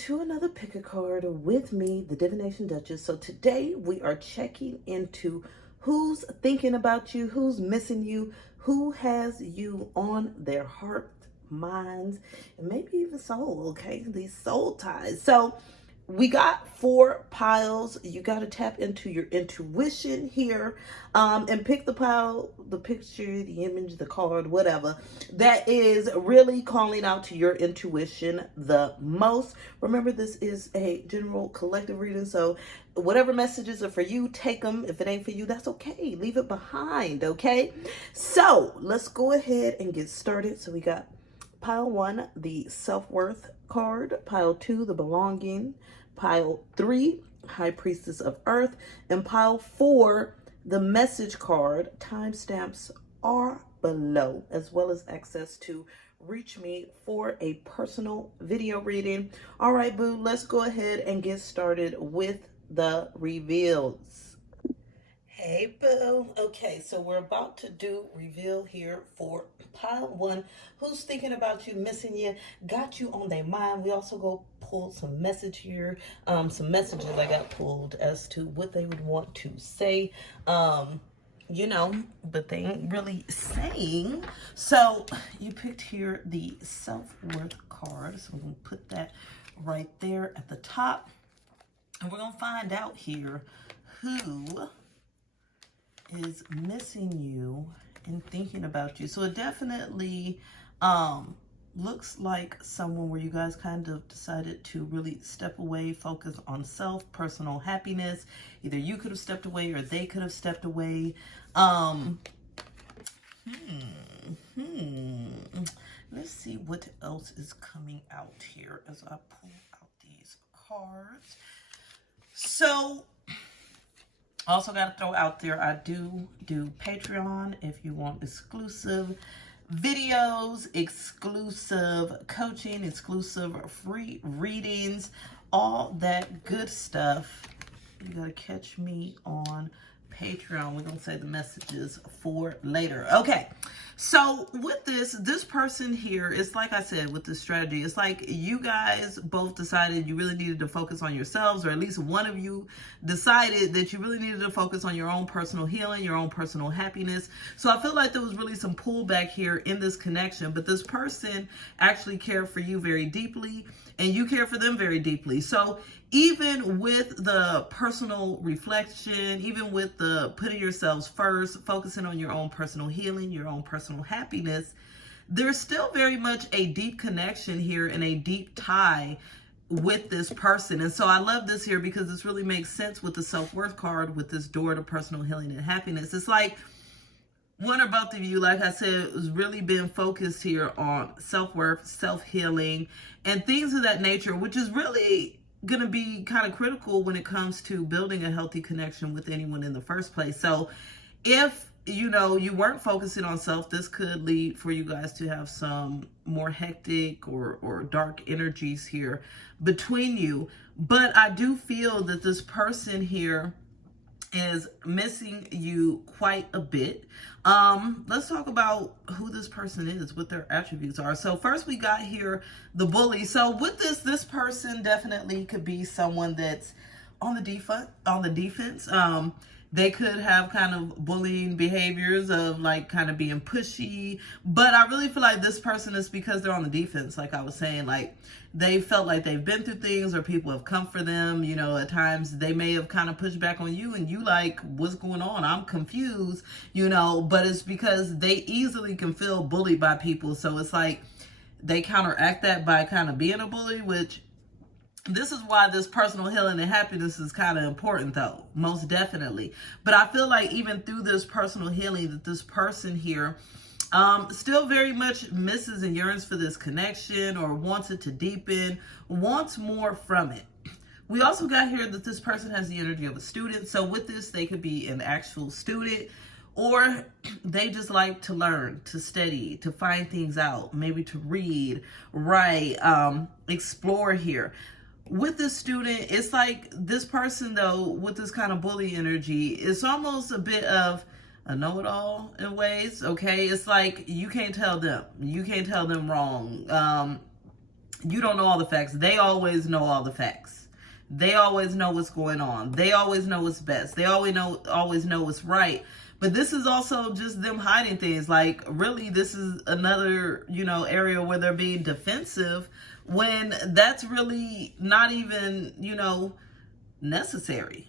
to another pick a card with me, the Divination Duchess. So today we are checking into who's thinking about you, who's missing you, who has you on their heart, minds, and maybe even soul, okay? These soul ties. So we got 4 piles. You got to tap into your intuition here, and pick the pile, the picture, the image, the card, whatever, that is really calling out to your intuition the most. Remember, this is a general collective reading, so whatever messages are for you, take them. If it ain't for you, that's okay. Leave it behind, okay? So let's go ahead and get started. So we got pile 1, the self-worth card, pile 2, the belonging, pile 3, High Priestess of Earth, and pile 4, the message card. Timestamps are below, as well as access to reach me for a personal video reading. All right, boo, let's go ahead and get started with the reveals. Hey, boo. Okay, so we're about to do reveal here for pile 1. Who's thinking about you, missing you, got you on their mind. We also go pull some message here, some messages I got pulled as to what they would want to say, you know, but they ain't really saying. So you picked here the self-worth card, so we're going to put that right there at the top, and we're going to find out here who is missing you and thinking about you. So it definitely looks like someone where you guys kind of decided to really step away, focus on self, personal happiness. Either you could have stepped away or they could have stepped away. Let's see what else is coming out here as I pull out these cards. So also got to throw out there, I do Patreon if you want exclusive videos, exclusive coaching, exclusive free readings, all that good stuff. You got to catch me on Patreon. We're going to say the messages for later. Okay, so with this person here, it's like I said, with this strategy, it's like you guys both decided you really needed to focus on yourselves, or at least one of you decided that you really needed to focus on your own personal healing, your own personal happiness. So I feel like there was really some pullback here in this connection, but this person actually cared for you very deeply, and you care for them very deeply. So even with the personal reflection, even with the putting yourselves first, focusing on your own personal healing, your own personal happiness, there's still very much a deep connection here and a deep tie with this person. And so I love this here because this really makes sense with the self-worth card, with this door to personal healing and happiness. It's like one or both of you, like I said, has really been focused here on self-worth, self-healing, and things of that nature, which is really going to be kind of critical when it comes to building a healthy connection with anyone in the first place. So if, you know, you weren't focusing on self, this could lead for you guys to have some more hectic or dark energies here between you. But I do feel that this person here is missing you quite a bit. Let's talk about who this person is, what their attributes are. So first we got here the bully. So with this person definitely could be someone that's on the defense. They could have kind of bullying behaviors of like kind of being pushy, but I really feel like this person is because they're on the defense. Like I was saying, like they felt like they've been through things or people have come for them. You know, at times they may have kind of pushed back on you and you like, what's going on? I'm confused, you know, but it's because they easily can feel bullied by people. So it's like they counteract that by kind of being a bully, which this is why this personal healing and happiness is kind of important, though, most definitely. But I feel like even through this personal healing, that this person here still very much misses and yearns for this connection or wants it to deepen, wants more from it. We also got here that this person has the energy of a student. So with this, they could be an actual student, or they just like to learn, to study, to find things out, maybe to read, write, explore here. With this student, it's like this person, though, with this kind of bully energy, it's almost a bit of a know-it-all in ways, okay? It's like you can't tell them. You can't tell them wrong. You don't know all the facts. They always know all the facts. They always know what's going on. They always know what's best. They always know what's right. But this is also just them hiding things. Like, really, this is another, area where they're being defensive when that's really not even, necessary.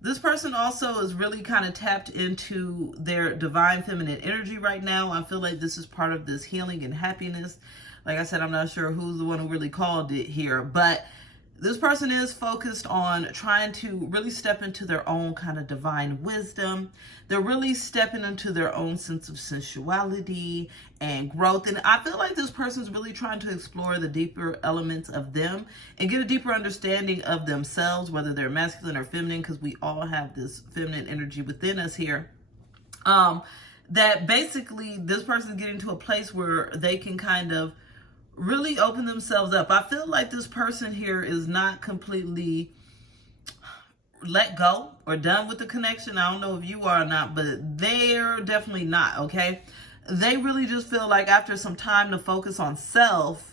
This person also is really kind of tapped into their divine feminine energy right now. I feel like this is part of this healing and happiness. Like I said, I'm not sure who's the one who really called it here, but this person is focused on trying to really step into their own kind of divine wisdom. They're really stepping into their own sense of sensuality and growth. And I feel like this person's really trying to explore the deeper elements of them and get a deeper understanding of themselves, whether they're masculine or feminine, because we all have this feminine energy within us here. That basically this person's getting to a place where they can kind of really open themselves up. I feel like this person here is not completely let go or done with the connection. I don't know if you are or not, but they're definitely not, okay? They really just feel like after some time to focus on self,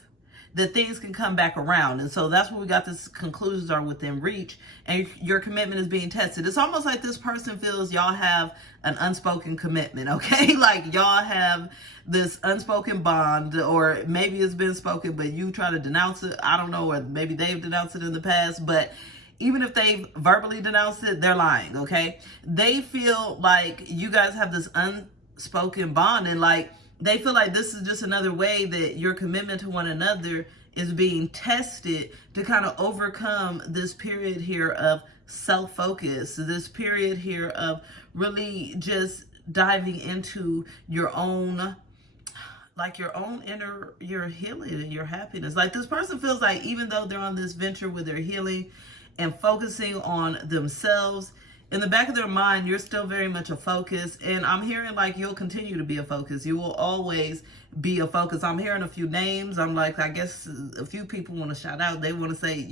that things can come back around. And so that's what we got. This conclusions are within reach and your commitment is being tested. It's almost like this person feels y'all have an unspoken commitment, okay? Like y'all have this unspoken bond, or maybe it's been spoken, but you try to denounce it. I don't know, or maybe they've denounced it in the past, but even if they've verbally denounced it, they're lying, okay? They feel like you guys have this unspoken bond, and like, they feel like this is just another way that your commitment to one another is being tested to kind of overcome this period here of self-focus, this period here of really just diving into your own, like your own inner, your healing and your happiness. Like this person feels like even though they're on this venture where they're healing and focusing on themselves, in the back of their mind, you're still very much a focus. And I'm hearing like you'll continue to be a focus. You will always be a focus. I'm hearing a few names. I'm like, I guess a few people want to shout out. They want to say,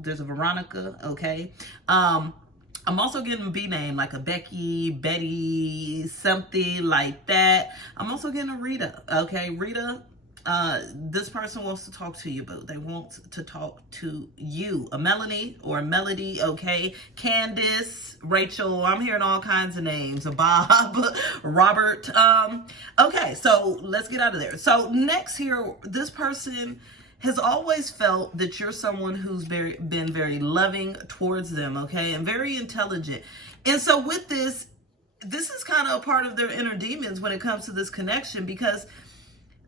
there's a Veronica, okay? I'm also getting a B name, like a Becky, Betty, something like that. I'm also getting a Rita, okay? Rita, this person wants to talk to you, but they want to talk to you. A Melanie or a Melody, okay? Candace, Rachel, I'm hearing all kinds of names. A Bob, Robert. Okay, so let's get out of there. So next here, this person has always felt that you're someone who's been very loving towards them, okay? And very intelligent. And so with this is kind of a part of their inner demons when it comes to this connection, because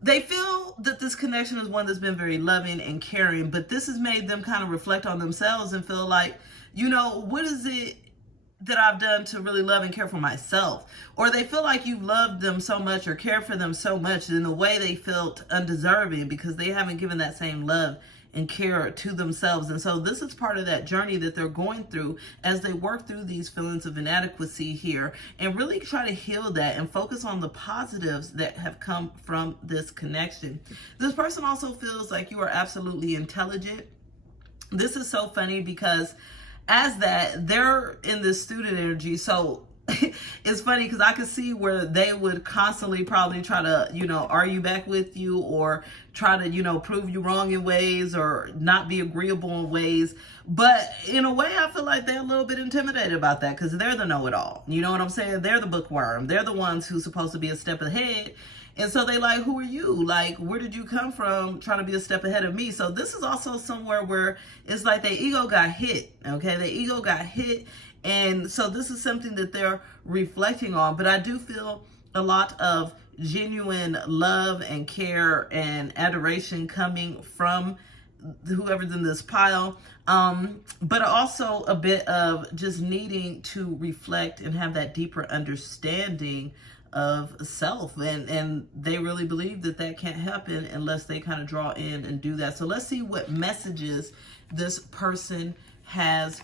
they feel that this connection is one that's been very loving and caring, but this has made them kind of reflect on themselves and feel like, what is it that I've done to really love and care for myself? Or they feel like you've loved them so much or cared for them so much in a way they felt undeserving because they haven't given that same love and care to themselves. And so this is part of that journey that they're going through as they work through these feelings of inadequacy here and really try to heal that and focus on the positives that have come from this connection. This person also feels like you are absolutely intelligent. This is so funny because as that, they're in this student energy. So it's funny because I could see where they would constantly probably try to, argue back with you or try to, prove you wrong in ways or not be agreeable in ways. But in a way, I feel like they're a little bit intimidated about that because they're the know-it-all. You know what I'm saying? They're the bookworm. They're the ones who's supposed to be a step ahead. And so they like, who are you? Like, where did you come from trying to be a step ahead of me? So this is also somewhere where it's like their ego got hit, okay? Their ego got hit. And so this is something that they're reflecting on. But I do feel a lot of genuine love and care and adoration coming from whoever's in this pile. But also a bit of just needing to reflect and have that deeper understanding of self. And they really believe that can't happen unless they kind of draw in and do that. So let's see what messages this person has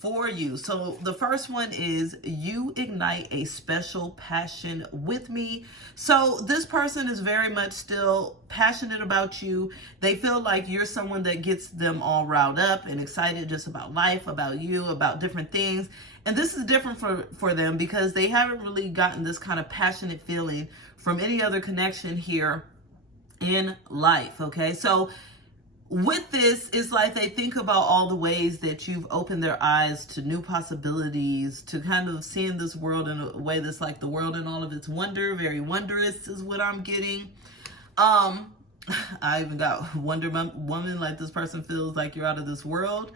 for you. So the first one is you ignite a special passion with me. So this person is very much still passionate about you. They feel like you're someone that gets them all riled up and excited just about life, about you, about different things. And this is different for them because they haven't really gotten this kind of passionate feeling from any other connection here in life. Okay, so with this, it's like they think about all the ways that you've opened their eyes to new possibilities, to kind of seeing this world in a way that's like the world in all of its wonder. Very wondrous is what I'm getting. I even got Wonder Woman, like this person feels like you're out of this world.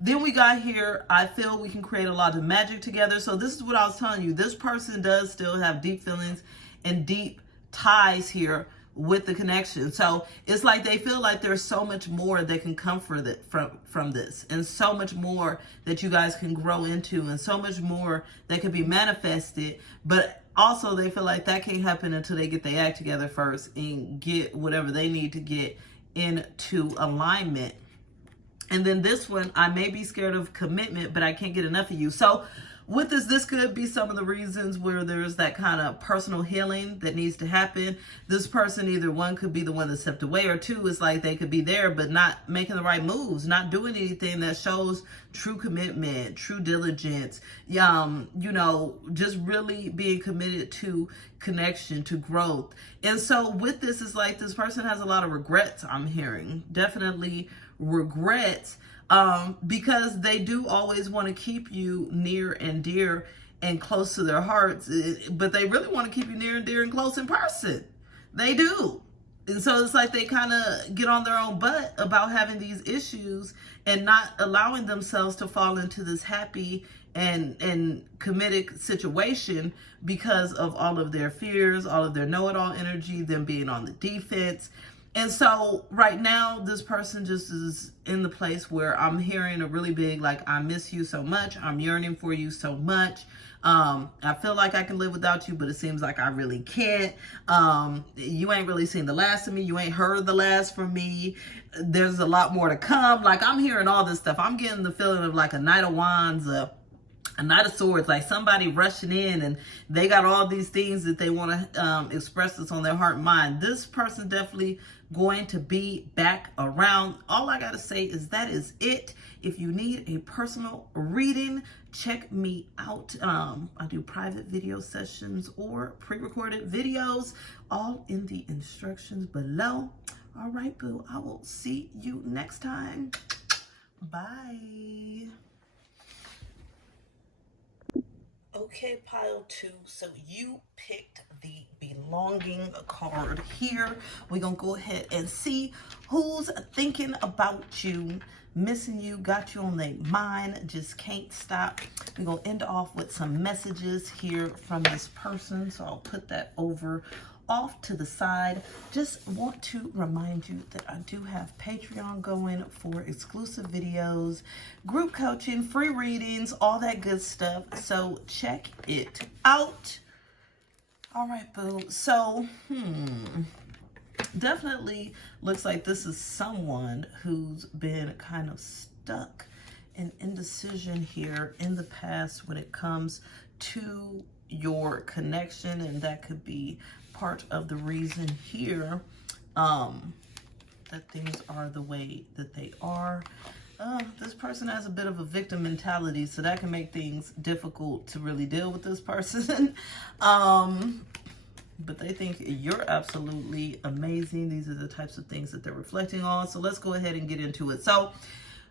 Then we got here, I feel we can create a lot of magic together. So this is what I was telling you. This person does still have deep feelings and deep ties here with the connection. So it's like they feel like there's so much more that can come from this, and so much more that you guys can grow into, and so much more that can be manifested. But also they feel like that can't happen until they get their act together first and get whatever they need to get into alignment. And then this one, I may be scared of commitment, but I can't get enough of you. So with this could be some of the reasons where there's that kind of personal healing that needs to happen. This person, either one could be the one that stepped away, or two, it's like they could be there but not making the right moves, not doing anything that shows true commitment, true diligence, just really being committed to connection, to growth. And so with this, it's like this person has a lot of regrets, I'm hearing. Definitely regrets, because they do always want to keep you near and dear and close to their hearts, but they really want to keep you near and dear and close in person. They do. And so it's like they kind of get on their own butt about having these issues and not allowing themselves to fall into this happy and committed situation because of all of their fears, all of their know-it-all energy, them being on the defense. And so right now, this person just is in the place where I'm hearing a really big, like, I miss you so much. I'm yearning for you so much. I feel like I can live without you, but it seems like I really can't. You ain't really seen the last of me. You ain't heard the last from me. There's a lot more to come. Like, I'm hearing all this stuff. I'm getting the feeling of like a Knight of Wands, a Knight of Swords, like somebody rushing in and they got all these things that they want to express this on their heart and mind. This person definitely going to be back around. All I gotta say is that is it. If you need a personal reading, check me out. I do private video sessions or pre-recorded videos, all in the instructions below. All right, boo, I will see you next time. Bye. Okay, pile 2. So you picked the belonging card here. We're going to go ahead and see who's thinking about you, missing you, got you on their mind, just can't stop. We're going to end off with some messages here from this person. So I'll put that over off to the side. Just want to remind you that I do have Patreon going for exclusive videos, group coaching, free readings, all that good stuff. So check it out. All right, boo. So, definitely looks like this is someone who's been kind of stuck in indecision here in the past when it comes to your connection, and that could be part of the reason here that things are the way that they are. This person has a bit of a victim mentality, so that can make things difficult to really deal with this person. But they think you're absolutely amazing. These are the types of things that they're reflecting on. So let's go ahead and get into it. So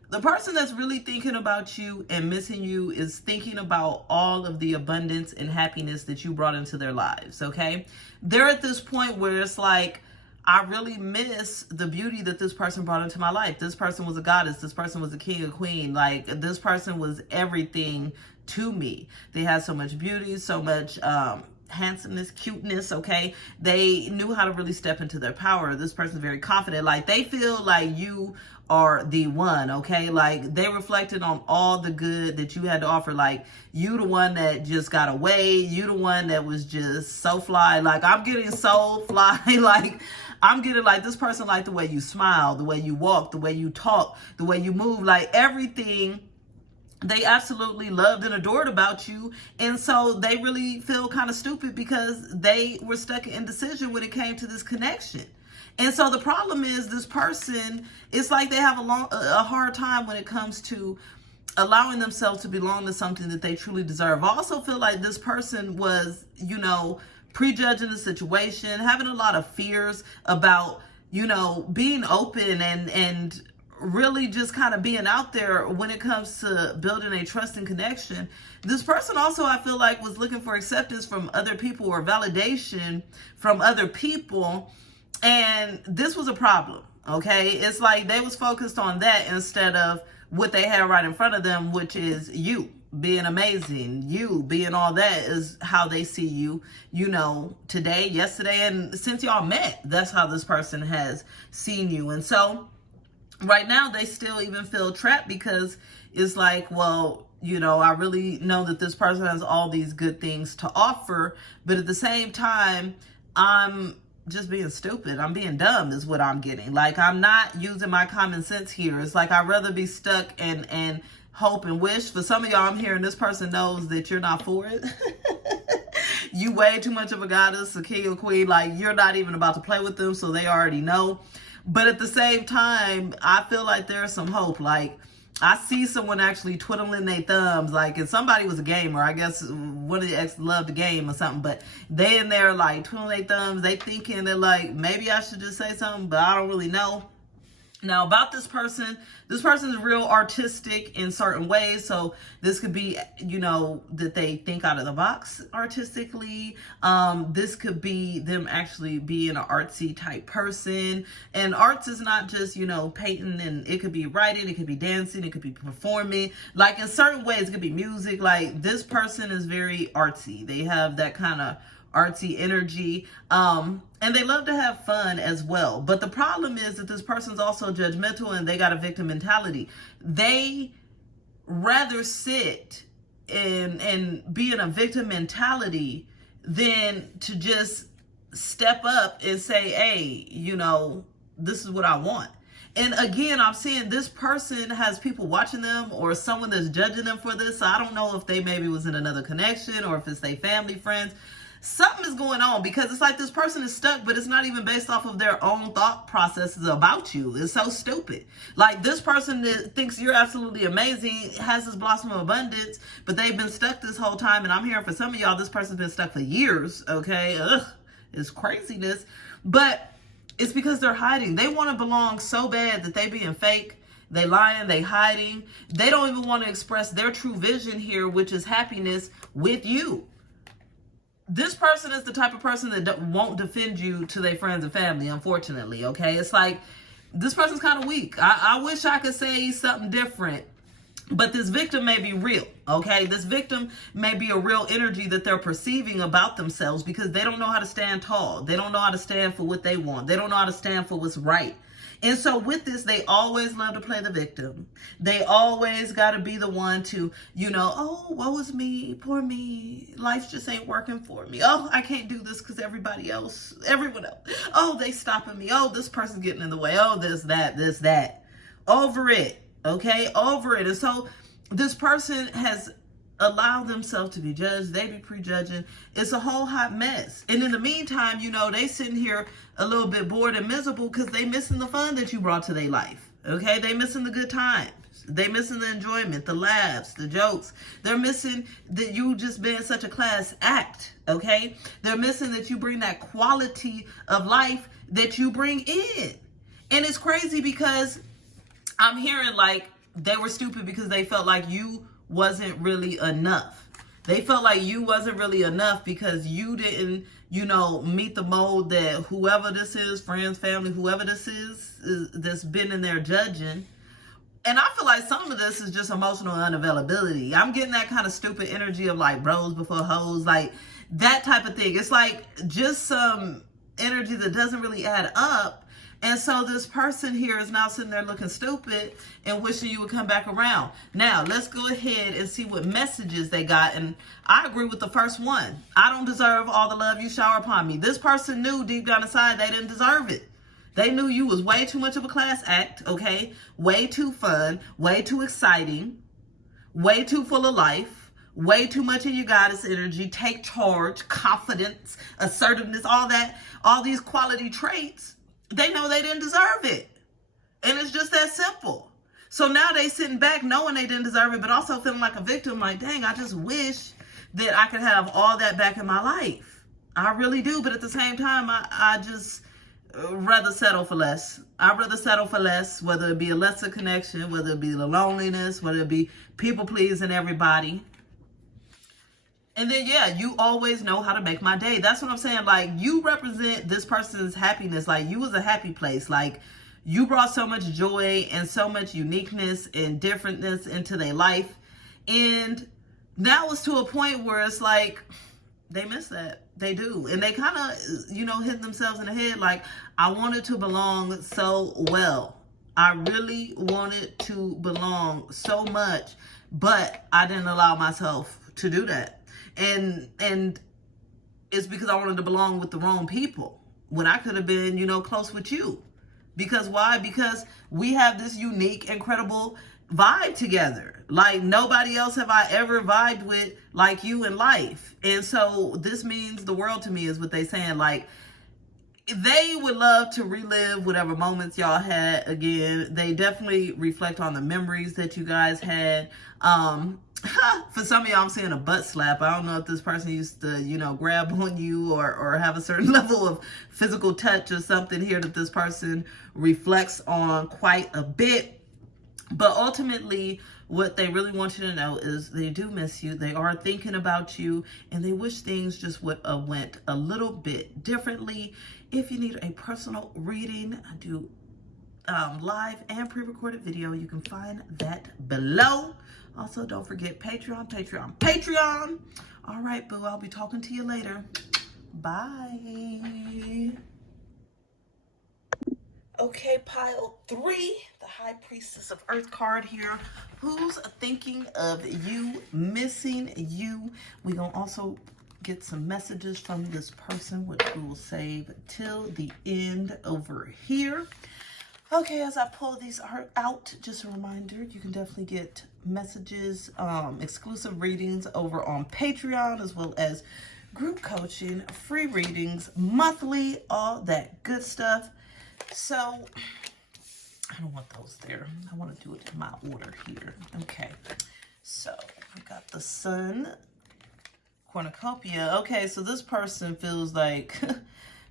the person that's really thinking about you and missing you is thinking about all of the abundance and happiness that you brought into their lives, okay? They're at this point where it's like, I really miss the beauty that this person brought into my life. This person was a goddess. This person was a king, a queen. Like, this person was everything to me. They had so much beauty, so much handsomeness, cuteness, okay? They knew how to really step into their power. This person's very confident. Like, they feel like you are the one, okay? Like, they reflected on all the good that you had to offer. Like, you the one that just got away. You the one that was just so fly. Like, I'm getting so fly. Like, I'm getting like this person, like the way you smile, the way you walk, the way you talk, the way you move, like everything they absolutely loved and adored about you. And so they really feel kind of stupid because they were stuck in indecision when it came to this connection. And so the problem is this person, it's like they have a hard time when it comes to allowing themselves to belong to something that they truly deserve. I also feel like this person was, prejudging the situation, having a lot of fears about, being open and really just kind of being out there when it comes to building a trust and connection. This person also, I feel like, was looking for acceptance from other people or validation from other people. And this was a problem, okay? It's like they was focused on that instead of what they had right in front of them, which is you being amazing, you being all that is how they see you, you know, today, yesterday, and since y'all met, that's how this person has seen you. And so right now they still even feel trapped because it's like, well, you know, I really know that this person has all these good things to offer, but at the same time, I'm just being stupid. I'm being dumb is what I'm getting. Like, I'm not using my common sense here. It's like I'd rather be stuck and hope and wish. For some of y'all, I'm hearing this person knows that you're not for it. You way too much of a goddess, a king or queen. Like, you're not even about to play with them, so they already know. But at the same time, I feel like there's some hope. Like, I see someone actually twiddling their thumbs. Like, if somebody was a gamer, I guess one of the ex loved the game or something, but they in there like twiddling their thumbs. They thinking they're like, maybe I should just say something, but I don't really know. Now, about this person is real artistic in certain ways. So this could be, you know, that they think out of the box artistically. This could be them actually being an artsy type person. And arts is not just, you know, painting, and it could be writing, it could be dancing, it could be performing. Like, in certain ways, it could be music. Like, this person is very artsy. They have that kind of artsy energy, and they love to have fun as well. But the problem is that this person's also judgmental, and they got a victim mentality. They rather sit and be in a victim mentality than to just step up and say, hey, you know, this is what I want. And again, I'm saying this person has people watching them or someone that's judging them for this. So I don't know if they maybe was in another connection or if it's their family, friends. Something is going on, because it's like this person is stuck, but it's not even based off of their own thought processes about you. It's so stupid. Like, this person that thinks you're absolutely amazing has this blossom of abundance, but they've been stuck this whole time. And I'm hearing for some of y'all, this person's been stuck for years, okay? Ugh, it's craziness. But it's because they're hiding. They want to belong so bad that they being fake. They lying, they hiding. They don't even want to express their true vision here, which is happiness with you. This person is the type of person that won't defend you to their friends and family, unfortunately, okay? It's like, this person's kind of weak. I wish I could say something different, but this victim may be real, okay? This victim may be a real energy that they're perceiving about themselves because they don't know how to stand tall. They don't know how to stand for what they want. They don't know how to stand for what's right. And so with this, they always love to play the victim. They always got to be the one to, you know, oh, woe is me, poor me. Life just ain't working for me. Oh, I can't do this because everyone else. Oh, they stopping me. Oh, this person's getting in the way. Oh, this, that. Over it, okay? Over it. And so this person has allowed themselves to be judged. They be prejudging. It's a whole hot mess. And in the meantime, you know, they sitting here a little bit bored and miserable because they missing the fun that you brought to their life. Okay? They missing the good times. They missing the enjoyment, the laughs, the jokes. They're missing that you just been such a class act. Okay? They're missing that you bring that quality of life that you bring in. And it's crazy because I'm hearing like they were stupid because they felt like you wasn't really enough. They felt like you wasn't really enough because you didn't, you know, meet the mold that whoever this is, friends, family, whoever this is that's been in there judging. And I feel like some of this is just emotional unavailability. I'm getting that kind of stupid energy of like bros before hoes, like that type of thing. It's like just some energy that doesn't really add up. And so this person here is now sitting there looking stupid and wishing you would come back around. Now, let's go ahead and see what messages they got. And I agree with the first one. I don't deserve all the love you shower upon me. This person knew deep down inside they didn't deserve it. They knew you was way too much of a class act, okay? Way too fun, way too exciting, way too full of life, way too much in your goddess energy, take charge, confidence, assertiveness, all that, all these quality traits. They know they didn't deserve it. And it's just that simple. So now they sitting back knowing they didn't deserve it, but also feeling like a victim, like, dang, I just wish that I could have all that back in my life. I really do. But at the same time, I just rather settle for less. I'd rather settle for less, whether it be a lesser connection, whether it be the loneliness, whether it be people pleasing everybody. And then, yeah, you always know how to make my day. That's what I'm saying. Like, you represent this person's happiness. Like, you was a happy place. Like, you brought so much joy and so much uniqueness and differentness into their life. And now it's to a point where it's like, they miss that. They do. And they kind of, you know, hit themselves in the head like, I wanted to belong so well. I really wanted to belong so much, but I didn't allow myself to do that. And it's because I wanted to belong with the wrong people when I could have been, you know, close with you. Because why? Because we have this unique, incredible vibe together. Like nobody else have I ever vibed with like you in life. And so this means the world to me, is what they saying. Like, they would love to relive whatever moments y'all had again. They definitely reflect on the memories that you guys had. For some of y'all, I'm seeing a butt slap. I don't know if this person used to, you know, grab on you or have a certain level of physical touch or something here that this person reflects on quite a bit. But ultimately, what they really want you to know is they do miss you. They are thinking about you, and they wish things just would went a little bit differently. If you need a personal reading, I do live and pre-recorded video. You can find that below. Also, don't forget Patreon. All right, boo, I'll be talking to you later. Bye. Okay, pile 3, the High Priestess of Earth card here. Who's thinking of you, missing you? We're going to also get some messages from this person, which we will save till the end over here. Okay, as I pull these out, just a reminder, you can definitely get messages, exclusive readings over on Patreon, as well as group coaching, free readings, monthly, all that good stuff. So, I don't want those there. I want to do it in my order here. Okay, so we got the Sun, Cornucopia. Okay, so this person feels like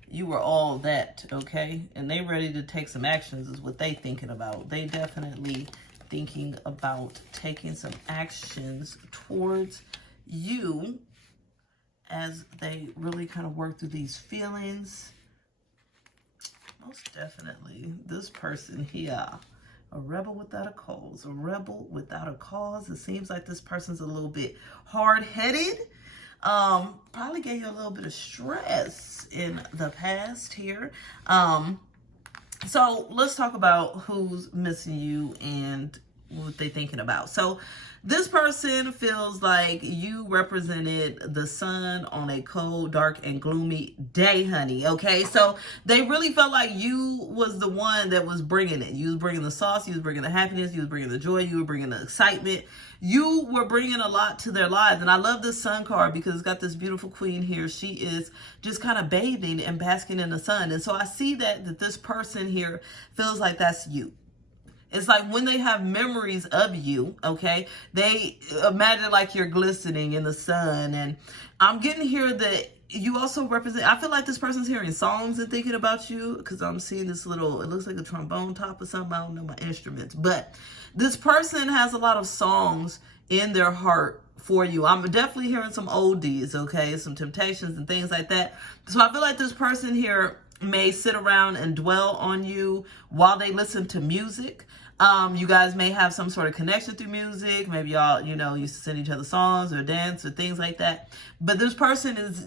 you were all that, okay? And they ready to take some actions is what they thinking about. They definitely thinking about taking some actions towards you as they really kind of work through these feelings. Most definitely, this person here, a rebel without a cause. A rebel without a cause. It seems like this person's a little bit hard-headed. Probably gave you a little bit of stress in the past here. So let's talk about who's missing you and what they're thinking about. So this person feels like you represented the sun on a cold, dark, and gloomy day, honey. Okay, so they really felt like you was the one that was bringing it. You was bringing the sauce, you was bringing the happiness, you was bringing the joy, you were bringing the excitement. You were bringing a lot to their lives. And I love this sun card because it's got this beautiful queen here. She is just kind of bathing and basking in the sun. And so I see that this person here feels like that's you. It's like when they have memories of you, okay, they imagine like you're glistening in the sun. And I'm getting here that you also represent, I feel like this person's hearing songs and thinking about you, because I'm seeing this little, it looks like a trombone top or something. I don't know my instruments. But this person has a lot of songs in their heart for you. I'm definitely hearing some oldies, okay, some Temptations and things like that. So I feel like this person here may sit around and dwell on you while they listen to music. You guys may have some sort of connection through music. Maybe y'all, you know, used to send each other songs or dance or things like that. But this person is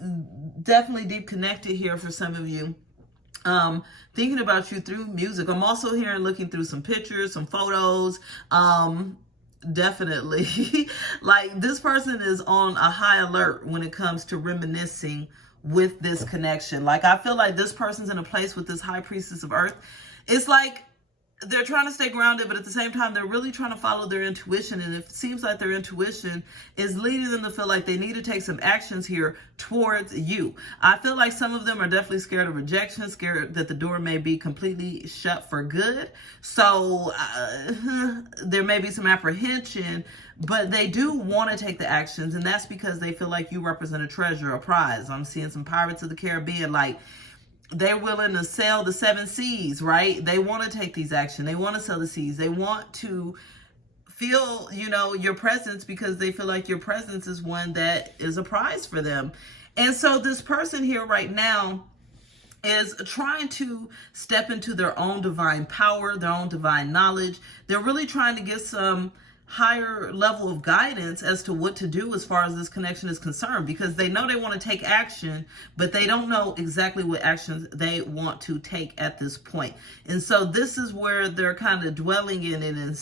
definitely deep connected here for some of you. Thinking about you through music. I'm also here looking through some pictures, some photos. Definitely. Like this person is on a high alert when it comes to reminiscing with this connection. Like I feel like this person's in a place with this High Priestess of Earth. It's like they're trying to stay grounded, but at the same time, they're really trying to follow their intuition. And it seems like their intuition is leading them to feel like they need to take some actions here towards you. I feel like some of them are definitely scared of rejection, scared that the door may be completely shut for good. So there may be some apprehension, but they do want to take the actions. And that's because they feel like you represent a treasure, a prize. I'm seeing some Pirates of the Caribbean, like, they're willing to sell the 7 C's, right? They want to take these action. They want to sell the C's. They want to feel, you know, your presence because they feel like your presence is one that is a prize for them. And so this person here right now is trying to step into their own divine power, their own divine knowledge. They're really trying to get some higher level of guidance as to what to do as far as this connection is concerned, because they know they want to take action, but they don't know exactly what actions they want to take at this point. And so this is where they're kind of dwelling in it and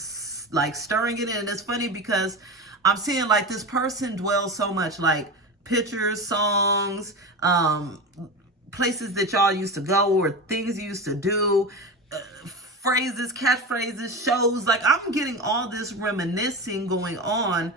like stirring it in. And it's funny because I'm seeing like this person dwells so much like pictures, songs, places that y'all used to go or things you used to do, phrases, catchphrases, shows. Like I'm getting all this reminiscing going on,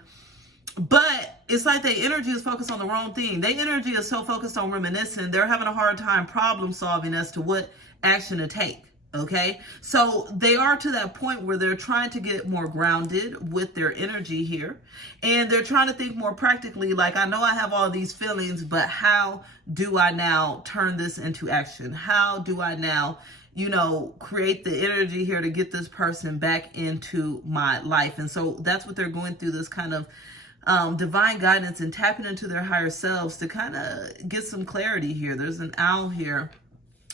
but it's like their energy is focused on the wrong thing. Their energy is so focused on reminiscing, they're having a hard time problem solving as to what action to take. Okay, so they are to that point where they're trying to get more grounded with their energy here, and they're trying to think more practically, like, I know I have all these feelings, but how do I now turn this into action? How do I now, you know, create the energy here to get this person back into my life? And so that's what they're going through, this kind of divine guidance and tapping into their higher selves to kind of get some clarity here. There's an owl here,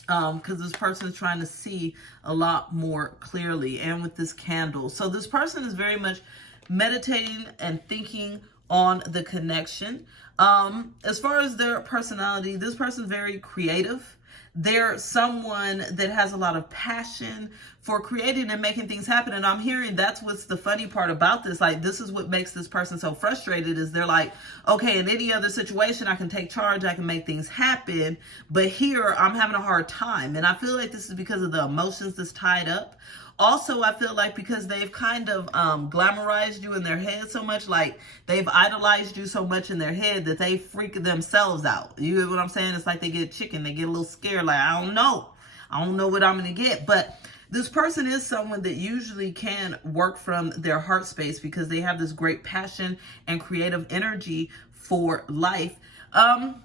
because this person is trying to see a lot more clearly, and with this candle. So this person is very much meditating and thinking on the connection. As far as their personality, this person is very creative. They're someone that has a lot of passion for creating and making things happen. And I'm hearing that's what's the funny part about this. Like, this is what makes this person so frustrated, is they're like, okay, in any other situation, I can take charge, I can make things happen. But here, I'm having a hard time. And I feel like this is because of the emotions that's tied up. Also, I feel like because they've kind of glamorized you in their head so much, like they've idolized you so much in their head that they freak themselves out. You get what I'm saying? It's like they get chicken, they get a little scared, like, I don't know what I'm going to get. But this person is someone that usually can work from their heart space because they have this great passion and creative energy for life. And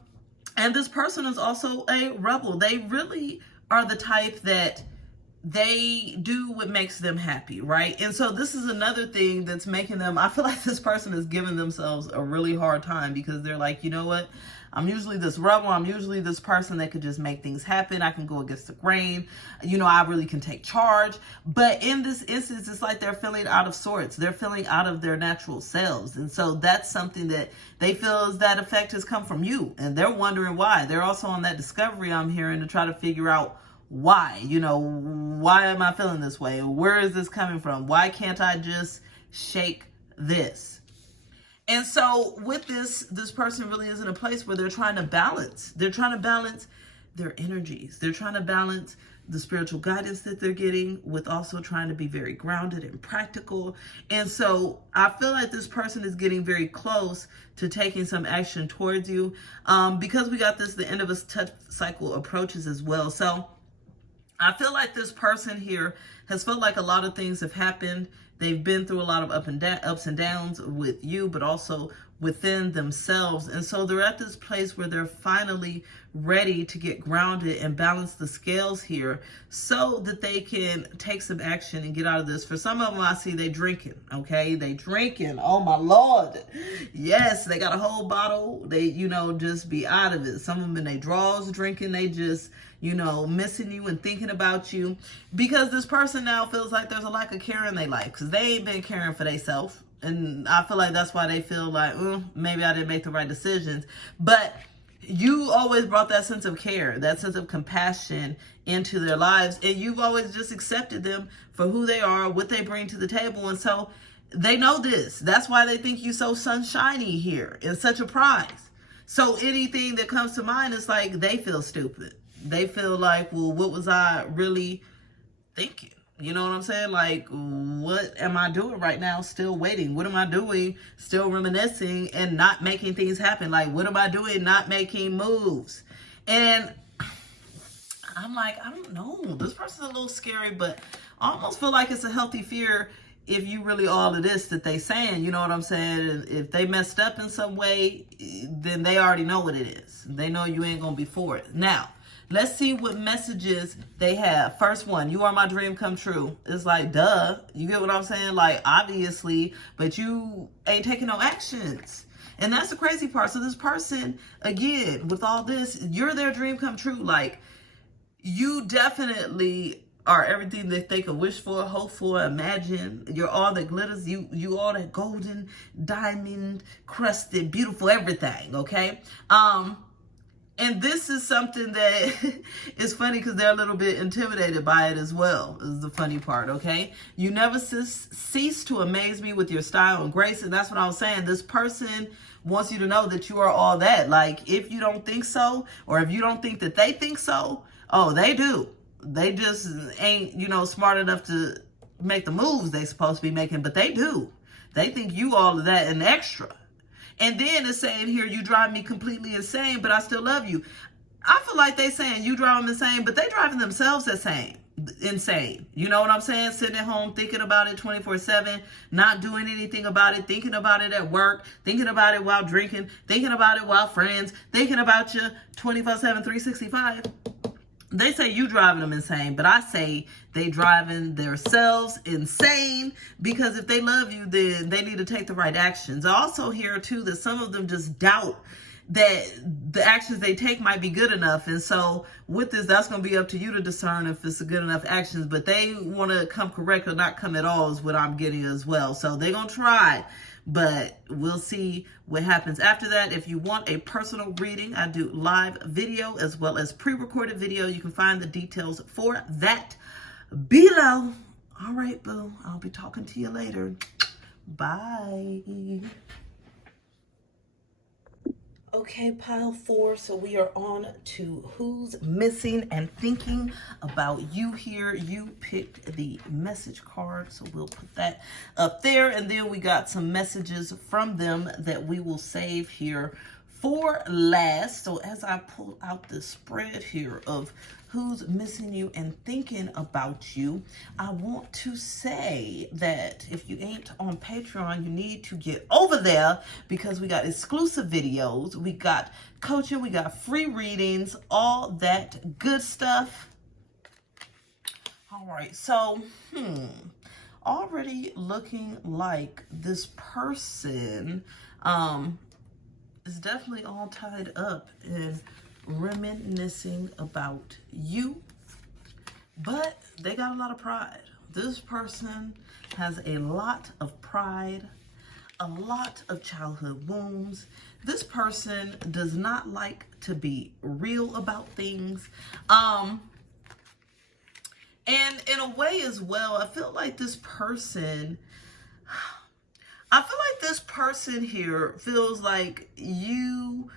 this person is also a rebel. They really are the type that they do what makes them happy, right? And so this is another thing that's making them, I feel like this person is giving themselves a really hard time because they're like, you know what? I'm usually this rebel. I'm usually this person that could just make things happen. I can go against the grain. You know, I really can take charge. But in this instance, it's like they're feeling out of sorts. They're feeling out of their natural selves. And so that's something that they feel is that effect has come from you. And they're wondering why. They're also on that discovery, I'm hearing, to try to figure out why. You know, why am I feeling this way? Where is this coming from? Why can't I just shake this? And so with this person really is in a place where they're trying to balance. They're trying to balance their energies. They're trying to balance the spiritual guidance that they're getting with also trying to be very grounded and practical. And so I feel like this person is getting very close to taking some action towards you, because we got the end of a touch cycle approaches as well. So I feel like this person here has felt like a lot of things have happened. They've been through a lot of ups and downs with you, but also within themselves. And so they're at this place where they're finally ready to get grounded and balance the scales here so that they can take some action and get out of this. For some of them, I see they drinking, okay? They drinking. Oh, my Lord. Yes, they got a whole bottle. They, you know, just be out of it. Some of them in their drawers drinking. They just, you know, missing you and thinking about you, because this person now feels like there's a lack of care in their life because they ain't been caring for themselves. And I feel like that's why they feel like, maybe I didn't make the right decisions. But you always brought that sense of care, that sense of compassion into their lives. And you've always just accepted them for who they are, what they bring to the table. And so they know this. That's why they think you so sunshiny here and such a prize. So anything that comes to mind is like they feel stupid. They feel like, well, what was I really thinking? You know what I'm saying? Like, what am I doing right now? Still waiting. What am I doing? Still reminiscing and not making things happen. Like, what am I doing? Not making moves. And I'm like, I don't know. This person's a little scary, but I almost feel like it's a healthy fear if you really all of this that they saying. You know what I'm saying? If they messed up in some way, then they already know what it is. They know you ain't going to be for it. Now, Let's see what messages they have. First one, you are my dream come true. It's like, duh. You get what I'm saying? Like, obviously, but you ain't taking no actions. And that's the crazy part. So this person, again, with all this, you're their dream come true. Like, you definitely are everything that they could wish for, hope for, imagine. You're all that glitters. You all that golden, diamond, crusted, beautiful everything, okay? And this is something that is funny because they're a little bit intimidated by it as well, is the funny part, okay? You never cease to amaze me with your style and grace. And that's what I was saying. This person wants you to know that you are all that. Like, if you don't think so, or if you don't think that they think so, oh, they do. They just ain't, you know, smart enough to make the moves they supposed to be making, but they do. They think you all of that and extra. And then it's saying here, you drive me completely insane, but I still love you. I feel like they saying you drive them insane, but they driving themselves insane. You know what I'm saying? Sitting at home, thinking about it 24/7, not doing anything about it, thinking about it at work, thinking about it while drinking, thinking about it while friends, thinking about you 24/7, 365. They say you driving them insane, but I say they driving themselves insane, because if they love you, then they need to take the right actions. I also hear too that some of them just doubt that the actions they take might be good enough. And so with this, that's going to be up to you to discern if it's a good enough actions, but they want to come correct or not come at all is what I'm getting as well. So they're going to try, but we'll see what happens after that. If you want a personal reading, I do live video as well as pre-recorded video. You can find the details for that below. All right, boo. I'll be talking to you later. Bye. Okay, pile 4. So we are on to who's missing and thinking about you here. You picked the message card, so we'll put that up there. And then we got some messages from them that we will save here for last. So as I pull out the spread here of who's missing you and thinking about you, I want to say that if you ain't on Patreon, you need to get over there, because we got exclusive videos, we got coaching, we got free readings, all that good stuff. All right, so already looking like this person is definitely all tied up and reminiscing about you, but they got a lot of pride. This person has a lot of pride, a lot of childhood wounds. This person does not like to be real about things. And in a way as well, I feel like this person here feels like you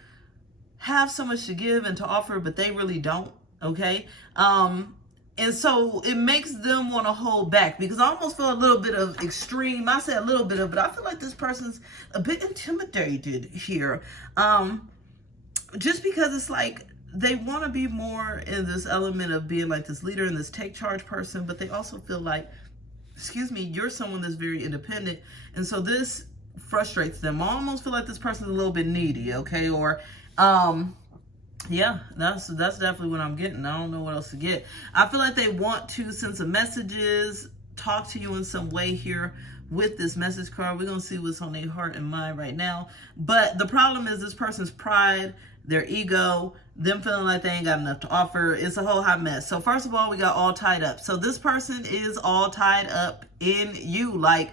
have so much to give and to offer, but they really don't, okay? And so it makes them want to hold back, because I almost feel a little bit of extreme. I say a little bit of, but I feel like this person's a bit intimidated here. Just because it's like they want to be more in this element of being like this leader and this take charge person, but they also feel like, excuse me, you're someone that's very independent. And so this frustrates them. I almost feel like this person's a little bit needy, okay? Or, yeah, that's definitely what I'm getting. I don't know what else to get. I feel like they want to send some messages, talk to you in some way here with this message card. We're going to see what's on their heart and mind right now. But the problem is this person's pride, their ego, them feeling like they ain't got enough to offer. It's a whole hot mess. So first of all, we got all tied up. So this person is all tied up in you. Like,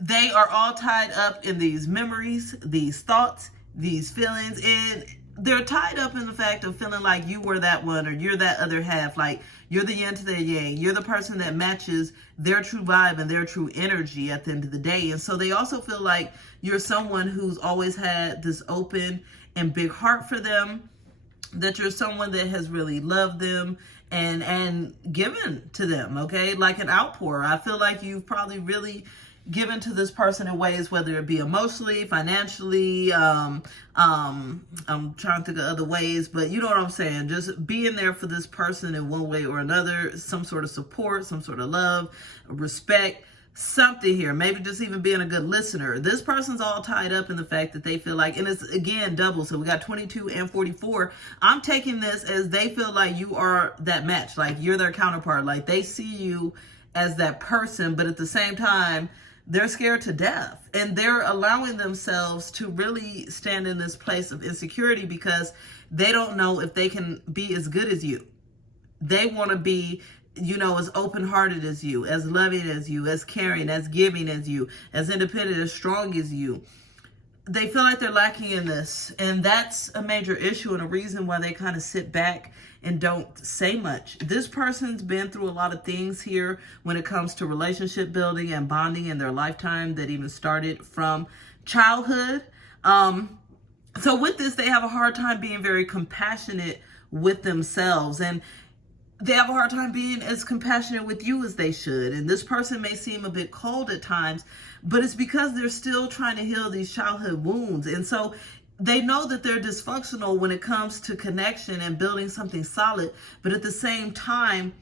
they are all tied up in these memories, these thoughts, these feelings, and they're tied up in the fact of feeling like you were that one, or you're that other half, like you're the yin to their yang, you're the person that matches their true vibe and their true energy at the end of the day. And so they also feel like you're someone who's always had this open and big heart for them, that you're someone that has really loved them and given to them, okay, like an outpour. I feel like you've probably really given to this person in ways, whether it be emotionally, financially, I'm trying to think of other ways, but you know what I'm saying, just being there for this person in one way or another, some sort of support, some sort of love, respect, something here, maybe just even being a good listener. This person's all tied up in the fact that they feel like, and it's again double, so we got 22 and 44. I'm taking this as they feel like you are that match, like you're their counterpart, like they see you as that person, but at the same time they're scared to death, and they're allowing themselves to really stand in this place of insecurity because they don't know if they can be as good as you. They want to be, you know, as open-hearted as you, as loving as you, as caring, as giving as you, as independent, as strong as you. They feel like they're lacking in this, and that's a major issue and a reason why they kind of sit back and don't say much. This person's been through a lot of things here when it comes to relationship building and bonding in their lifetime that even started from childhood. So with this, they have a hard time being very compassionate with themselves, and they have a hard time being as compassionate with you as they should. And this person may seem a bit cold at times, but it's because they're still trying to heal these childhood wounds. And so they know that they're dysfunctional when it comes to connection and building something solid. But at the same time,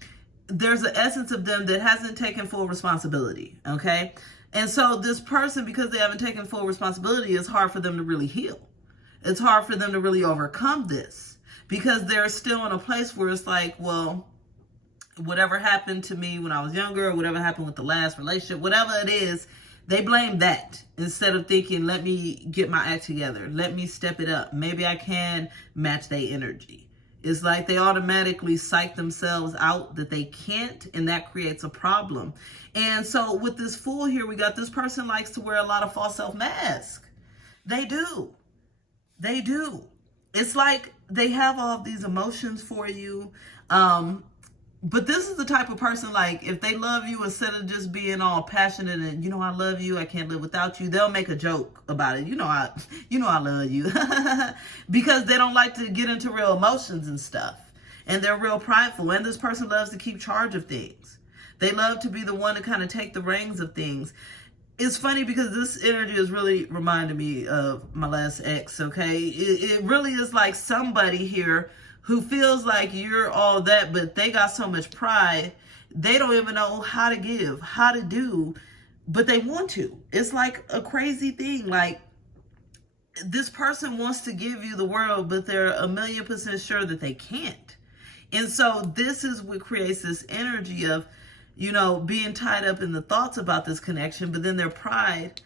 there's an essence of them that hasn't taken full responsibility. Okay. And so this person, because they haven't taken full responsibility, it's hard for them to really heal. It's hard for them to really overcome this because they're still in a place where it's like, well, whatever happened to me when I was younger, or whatever happened with the last relationship, whatever it is, they blame that instead of thinking, let me get my act together. Let me step it up. Maybe I can match their energy. It's like they automatically psych themselves out that they can't, and that creates a problem. And so with this Fool here, we got this person likes to wear a lot of false self masks. They do. They do. It's like they have all of these emotions for you. But this is the type of person, like, if they love you, instead of just being all passionate and, you know, I love you, I can't live without you, they'll make a joke about it. I love you. Because they don't like to get into real emotions and stuff. And they're real prideful. And this person loves to keep charge of things. They love to be the one to kind of take the reins of things. It's funny because this energy is really reminding me of my last ex, okay? It really is like somebody here who feels like you're all that, but they got so much pride, they don't even know how to give, how to do, but they want to. It's like a crazy thing. Like, this person wants to give you the world, but they're 1,000,000% sure that they can't. And so this is what creates this energy of, you know, being tied up in the thoughts about this connection, but then their pride,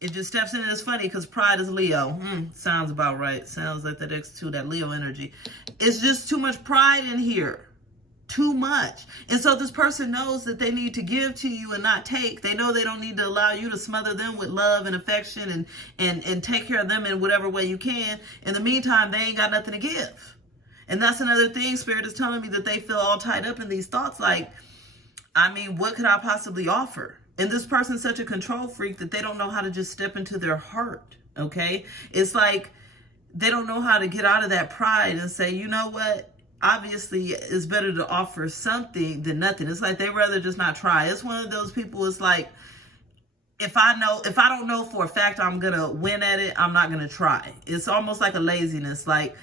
it just steps in. And it's funny because pride is Leo. Sounds about right. Sounds like that X2, that Leo energy. It's just too much pride in here. Too much. And so this person knows that they need to give to you and not take. They know they don't need to allow you to smother them with love and affection and take care of them in whatever way you can. In the meantime, they ain't got nothing to give. And that's another thing. Spirit is telling me that they feel all tied up in these thoughts. Like, I mean, what could I possibly offer? And this person's such a control freak that they don't know how to just step into their heart, okay? It's like they don't know how to get out of that pride and say, you know what? Obviously, it's better to offer something than nothing. It's like they rather just not try. It's one of those people, it's like, if I don't know for a fact I'm going to win at it, I'm not going to try. It's almost like a laziness, like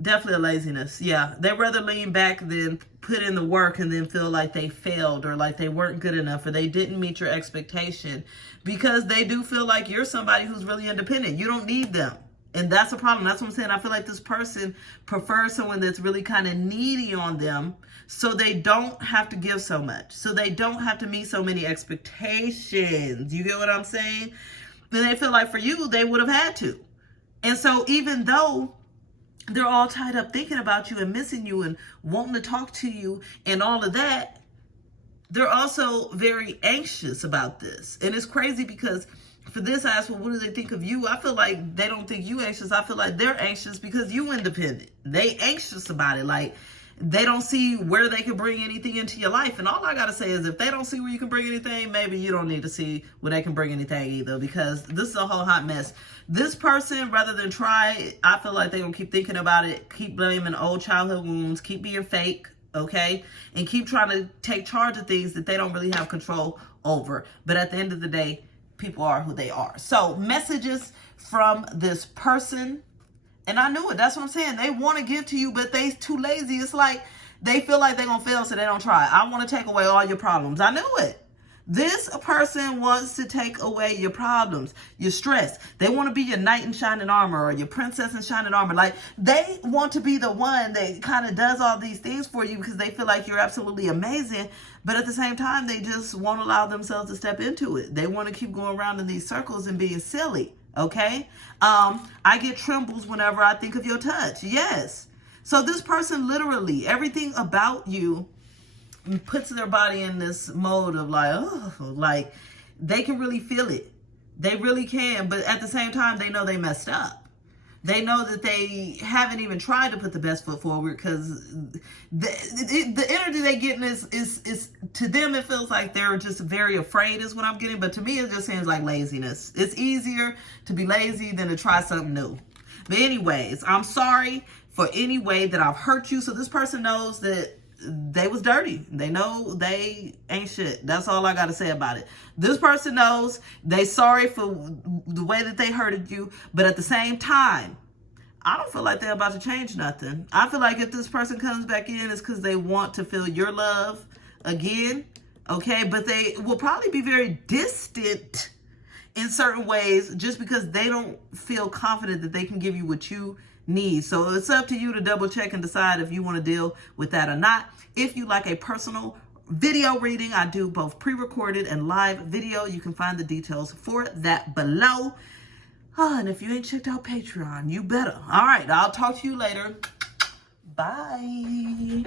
definitely a laziness. Yeah, they rather lean back than put in the work and then feel like they failed or like they weren't good enough or they didn't meet your expectation, because they do feel like you're somebody who's really independent. You don't need them. And that's a problem. That's what I'm saying. I feel like this person prefers someone that's really kind of needy on them so they don't have to give so much. So they don't have to meet so many expectations. You get what I'm saying? And they feel like for you, they would have had to. And so even though they're all tied up thinking about you and missing you and wanting to talk to you and all of that, they're also very anxious about this. And it's crazy because for this, I asked, well, what do they think of you? I feel like they don't think you anxious. I feel like they're anxious because you independent. They anxious about it. Like, they don't see where they can bring anything into your life. And all I got to say is if they don't see where you can bring anything, maybe you don't need to see where they can bring anything either, because this is a whole hot mess. This person, rather than try, I feel like they're going to keep thinking about it, keep blaming old childhood wounds, keep being fake, okay? And keep trying to take charge of things that they don't really have control over. But at the end of the day, people are who they are. So messages from this person. And I knew it. That's what I'm saying. They want to give to you, but they too lazy. It's like they feel like they're going to fail, so they don't try. I want to take away all your problems. I knew it. This person wants to take away your problems, your stress. They want to be your knight in shining armor or your princess in shining armor. Like, they want to be the one that kind of does all these things for you because they feel like you're absolutely amazing. But at the same time, they just won't allow themselves to step into it. They want to keep going around in these circles and being silly. Okay? I get trembles whenever I think of your touch. Yes. So this person literally, everything about you puts their body in this mode of like, oh, like they can really feel it. They really can. But at the same time, they know they messed up. They know that they haven't even tried to put the best foot forward because the energy they're getting is to them, it feels like they're just very afraid is what I'm getting. But to me, it just seems like laziness. It's easier to be lazy than to try something new. But anyways, I'm sorry for any way that I've hurt you. So this person knows that they was dirty. They know they ain't shit. That's all I got to say about it. This person knows they sorry for the way that they hurted you. But at the same time, I don't feel like they're about to change nothing. I feel like if this person comes back in, it's because they want to feel your love again. Okay. But they will probably be very distant in certain ways just because they don't feel confident that they can give you what you need. So it's up to you to double check and decide if you want to deal with that or not. If you like a personal video reading, I do both pre-recorded and live video. You can find the details for that below. Oh, and if you ain't checked out Patreon, you better. All right, I'll talk to you later. Bye.